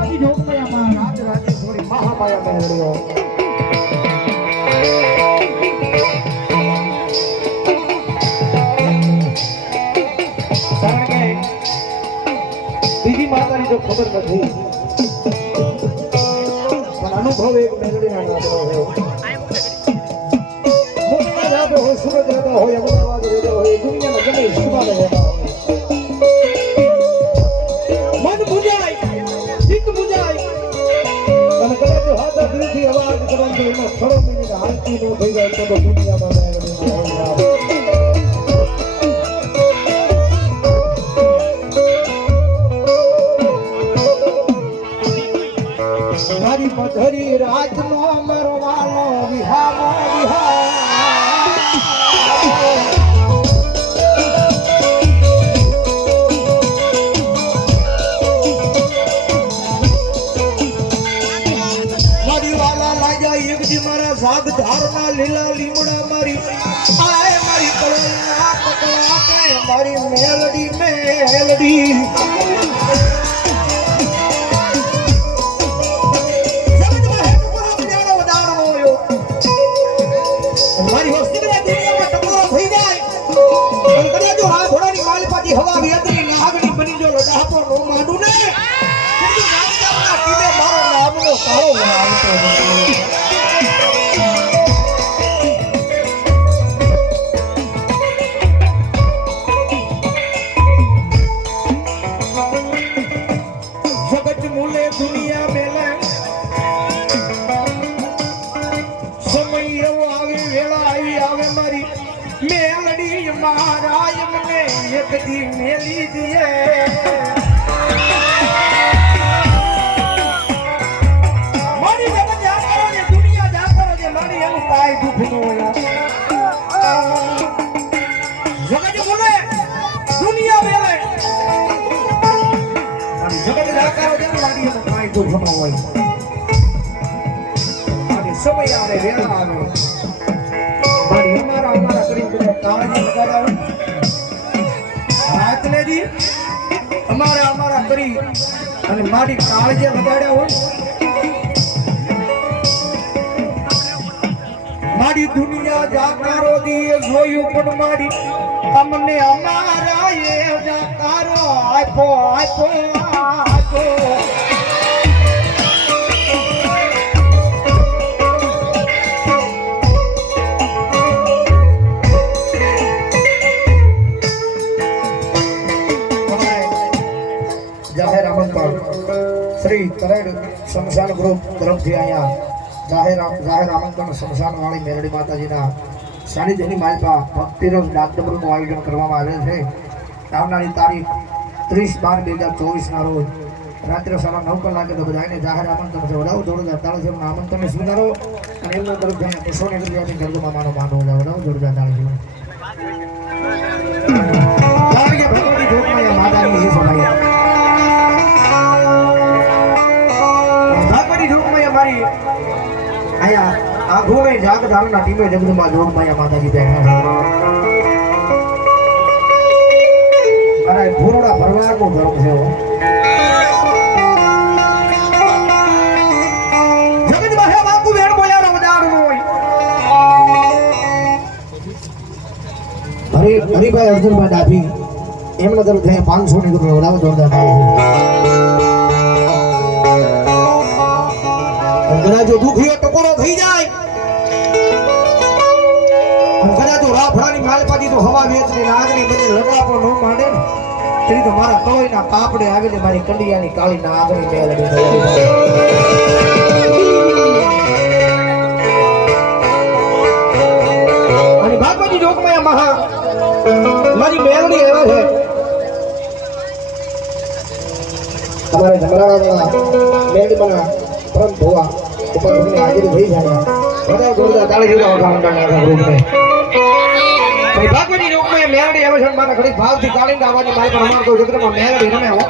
બાપાજી જોગમાયામાં રાજ રાજેશ્વરી મહામાયા મેળવ્યો કારણ કે બીજી માતાની તો ખબર નથી પણ અનુભવ એક મેળવીના નાતો હોય મોટા જાતો હોય સુરત રહેતા હોય અમદાવાદ રહેતા હોય દુનિયામાં ગમે હિસ્સામાં રહેતા હોય મન બુજાય ચિત્ત બુજાય અને કદાચ હાથા દિલથી અવાજ કરવાનો એમાં 6 મિનિટ હાલતી ન થઈ જાય તો દુનિયામાં મેળવીના હોય મારી મધરી રાતનો અમારો વાલો વિહારો વિહાર મારી વાલા લાગ્યા એક દી મારા સાગ ધારના લીલા લીમડા મારી આય મારી કળના પકડા કે મારી મેલડી મેલડી મારી વસ્તી બધા દુનિયામાં ટકોરો થઈ જાય પણ કદાચ જો આ ઘોડાની માલપાટી હવા વેતરી નાગણી બની જો લડાપો નો માંડું ને কিন্তু નાગદામના ટીમે મારો નામનો કાળો આવતો જગત મૂલે દુનિયા મેલે સમય એવો આવે વેળા આવી આવે મારી મેલડી મારા એમને એક દી મેલી દીએ મારી જગત જાગરો ને દુનિયા જાગરો ને મારી એનું કાઈ દુઃખ ન હોય જગત બોલે દુનિયા મેલે જગત જાગરો ને મારી એનું કાઈ દુઃખ ન હોય સમય આવે વેળા આવે મારી અમારા કરી બધા કાળજી લગાડાવે રાતને દી અમારા કરી અને મારી કાળજી લગાડ્યા હોય મારી દુનિયા જાકારો દી જોયું પણ મારી અમને અમારા એ જાકારો આપ્યો જાહેર આમંત્રણ શ્રી તરેડ શમશાન ગ્રુપ તરફથી અહીંયા જાહેર આમંત્રણ શમશાન વાળી મેલડી માતાજીના સાનિધ્યની માલપા ભક્તિરસ ડાકડમરૂનું આયોજન કરવામાં આવેલ છે આવનારી તારીખ 30/12/2024 ના રોજ રાત્રે 9:30 કલાકે તો બધાને જાહેર આમંત્રણ છે વધાવો જોરદાર તાળી છે આમંત્રણને સ્વીકારો અને એમના તરફથી બસોને રૂપિયાની ગરબમાં માનો વધાવો જોરદાર તાળી છે ભગવતી જોગમાયા માતાની એ સભાઈ મારી અહીંયા આઘોને જાગધારના ટીમે જગદમાં જોગમાયા માતાજી બેઠા છે મારા ભૂરોડા ભરવાડનું ધર્મ છે જગદમાં હે બાપુ વેણ બોલ્યા વધારનો હોય હરિભાઈ અર્જુનભાઈ ડાભી એમના તરફથી 500 ની રૂપિયા વધાવો જોરદાર થાય કદાચ જો દુખીઓ ટકોરો થઈ જાય અને કદાચ જો રાફડાની માલપાટી તો હવા વેચને નાગની બને લડાપો ન માંડે ને તેની તો મારા કલોઈના કાપડે આવેલી મારી કંડિયાની કાળી નાગની મેલડી અને બાપાજી જોગમાયા મહા મારી મેલડી એવા છે તમારે જમરાળાના મેલડીમાં પરમ ભોવા ઉપર હાજરી થઈ જાય બધા જોરદાર તાળી જોડા વખાણ ગ્રુપને ભાગવતી જોગમાં મેલડી આવે છે મને ઘણી ભાવથી કાળીંગ આવવાની મારી પણ અમાર તો જગતમાં મેલડી રમે હો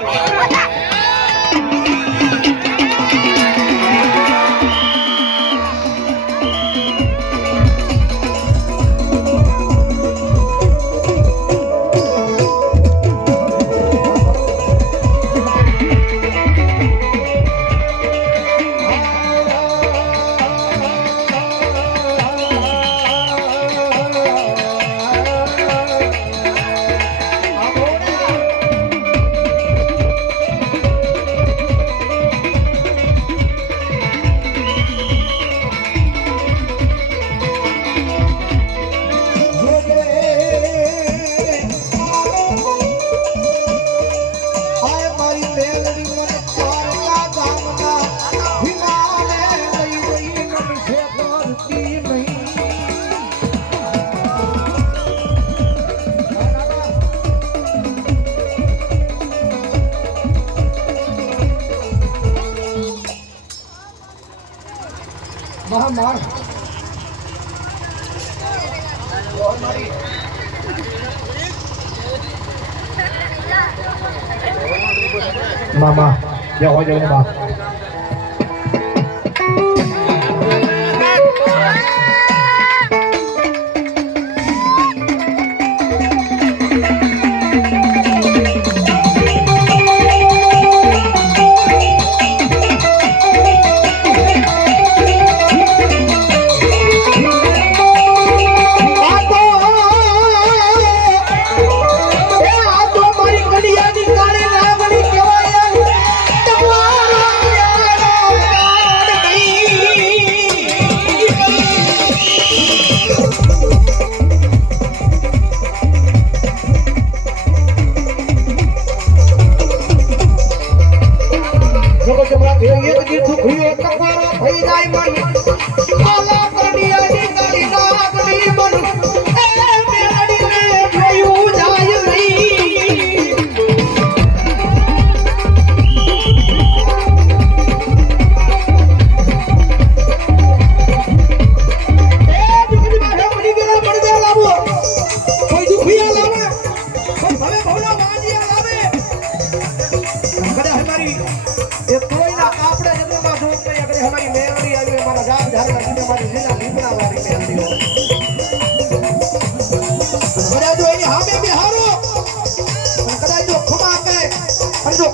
મહામાર મામા જય હો જય બા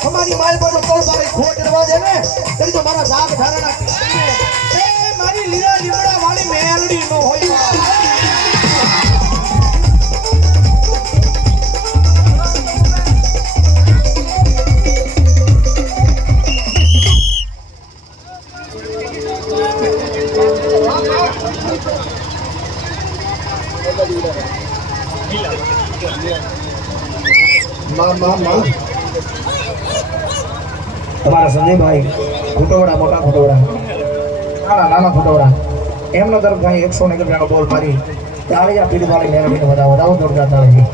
ખમાની માલ પર તો મારી ખોટ કરવા દે ને તરી તો મારા જાગ ધારણા એ મારી લીલા લીમડા વાળી મેલડી નો હોય માં તમારા સંજયભાઈ ખોટોવડા મોટા ખોટોવડા નાના ખોટોવડા એમનો તરફ ભાઈ 100 રૂપિયાનો બોલ મારી તાળીયા પીડી વાળી મેળવીને વધાવો જોરદાર તાળી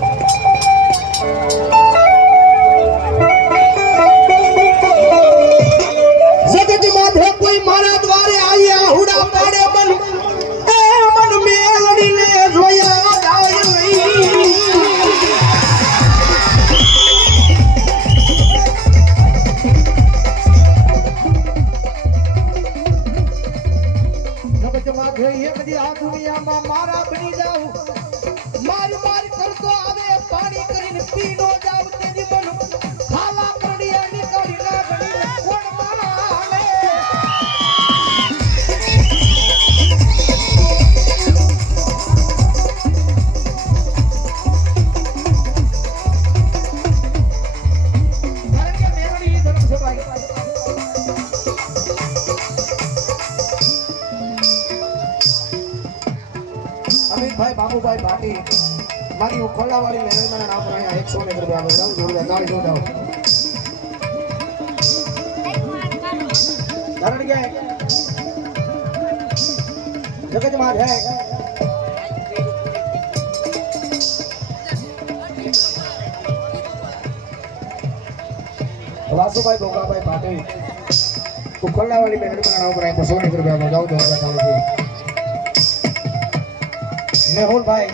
જગત માથે કોઈ મારા દ્વારે આયા હુડા પાડે મન એ મન મેળવીને જોયા જાય નહીં મારા બની જાઉં મારી મારી કરતો આવે પાણી કરીને પીનો જાવ તેની મન ખાલા પડિયા નીકળી ના ગણીને કોણ માને કારણ કે મેરડી ધર્મસભાઈ ભાઈ બાબુભાઈ ભાટી મારી ખોલાવાળી મેળવીના નામ પર અહીંયા 100 રૂપિયા બતાવું જોડે ગાડી જોડાવ કારણ કે જગતમાં છે વાસુભાઈ ભોગાભાઈ ભાટી ખોલાવાળી મેળવીના નામ પર અહીંયા 100 રૂપિયા બતાવું જોડે મેહુલભાઈ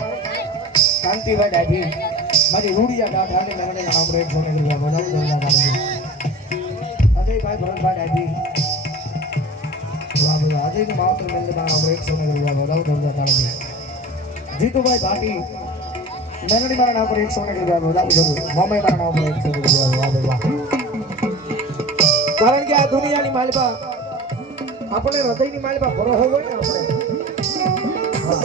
કાંતિભાઈ ડાભી મારી રૂડિયા ગાંઠાને મેરડીના નામ પર 100 રૂપિયા બતાવું અજયભાઈ ભરતભાઈ ડાભી વાહ વાહ અજયનું માવતર મેરડીના નામ પર 100 રૂપિયા બતાવું જીતુભાઈ ભાટી મેરડી મારા નામ પર 100 રૂપિયા બતાવું જરૂર મોમે મારા નામ પર 100 રૂપિયા વાહ કારણ કે આ દુનિયાની માલિકા આપણે હૃદયની માલિકા ભરો હોય ને આપણે હા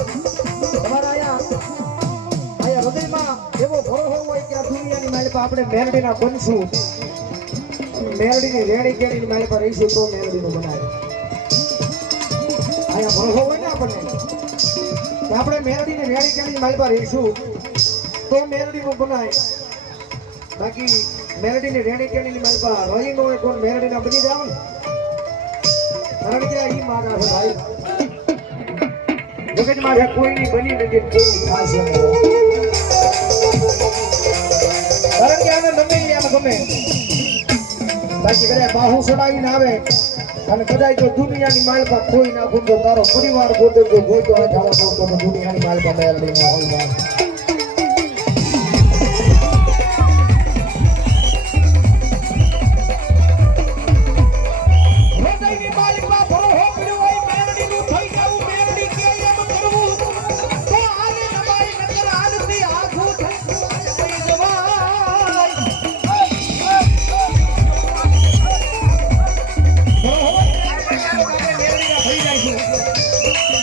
તમારા આયા હૃદયમાં એવો ભરોસો હોય કે આ દુનિયાની માલિકા આપણે મેરડીના બનશું મેરડીની રેણી કેણીની માલિકા રહીશું તો મેરડીનું બનાવે આયા ભરોસો હોય ને આપણને કે આપણે મેરડીની રેણી કેણીની માલિકા રહીશું તો મેરડીનું બનાય બાકી મેરડીની રેણી કેણીની માલિકા રહી ન હોય તો મેરડીના બની જાવ ને કારણ કે ઈ મારા છે ભાઈ જગતમાં છે કોઈની બની નથી કોઈની ખાસ કારણ કે આને ગમે બાકી કદાચ બાહુ સડાવીને આવે અને કદાચ જો દુનિયાની માલ પર કોઈ ના ગુંજો તારો પરિવાર ગોતે જો ગોતો હોય તો દુનિયાની માલ પર મેળવી ન હોય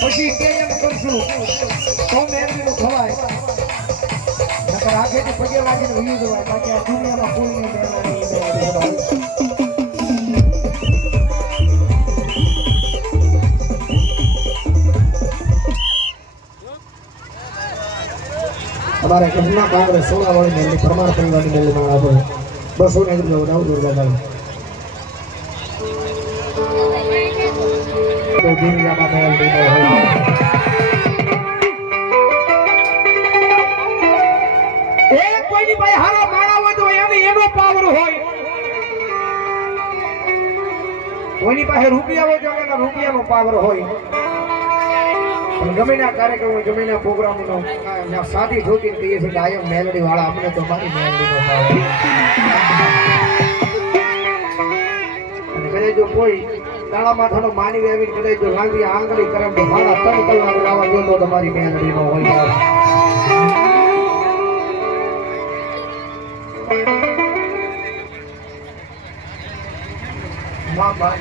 પછી કેમ કરશું તો મેળવીનું ખવાય નકર આગેથી પગે લાગીને વયું જવાય બાકી આ દુનિયામાં કોઈ નહીં અમારે કચ્છના કાંગ્રેસ સોળાવાળી મેળવી પ્રમાણ પરિવારની મેળવીમાં આપણે 200 ને વધારે કોઈની પાસે હારા માણા હોય તો એનો પાવર હોય કોઈની પાસે રૂપિયા હોય તો એનો રૂપિયાનો પાવર હોય ગમે ના કાર્યક્રમ ગમે ના પ્રોગ્રામનો સાદી જોતી કહીએ છીએ કે આયમ મેલડી વાળા અમને તો મારી મેલડીનો પાવર અને કદાચ જો કોઈ તાળા માથાનો માની આવીને કદાચ જો લાંબી આંગળી કરે તો મારા 3 કલાક લાવવા દો તો તમારી મેલડીનો હોય માં બા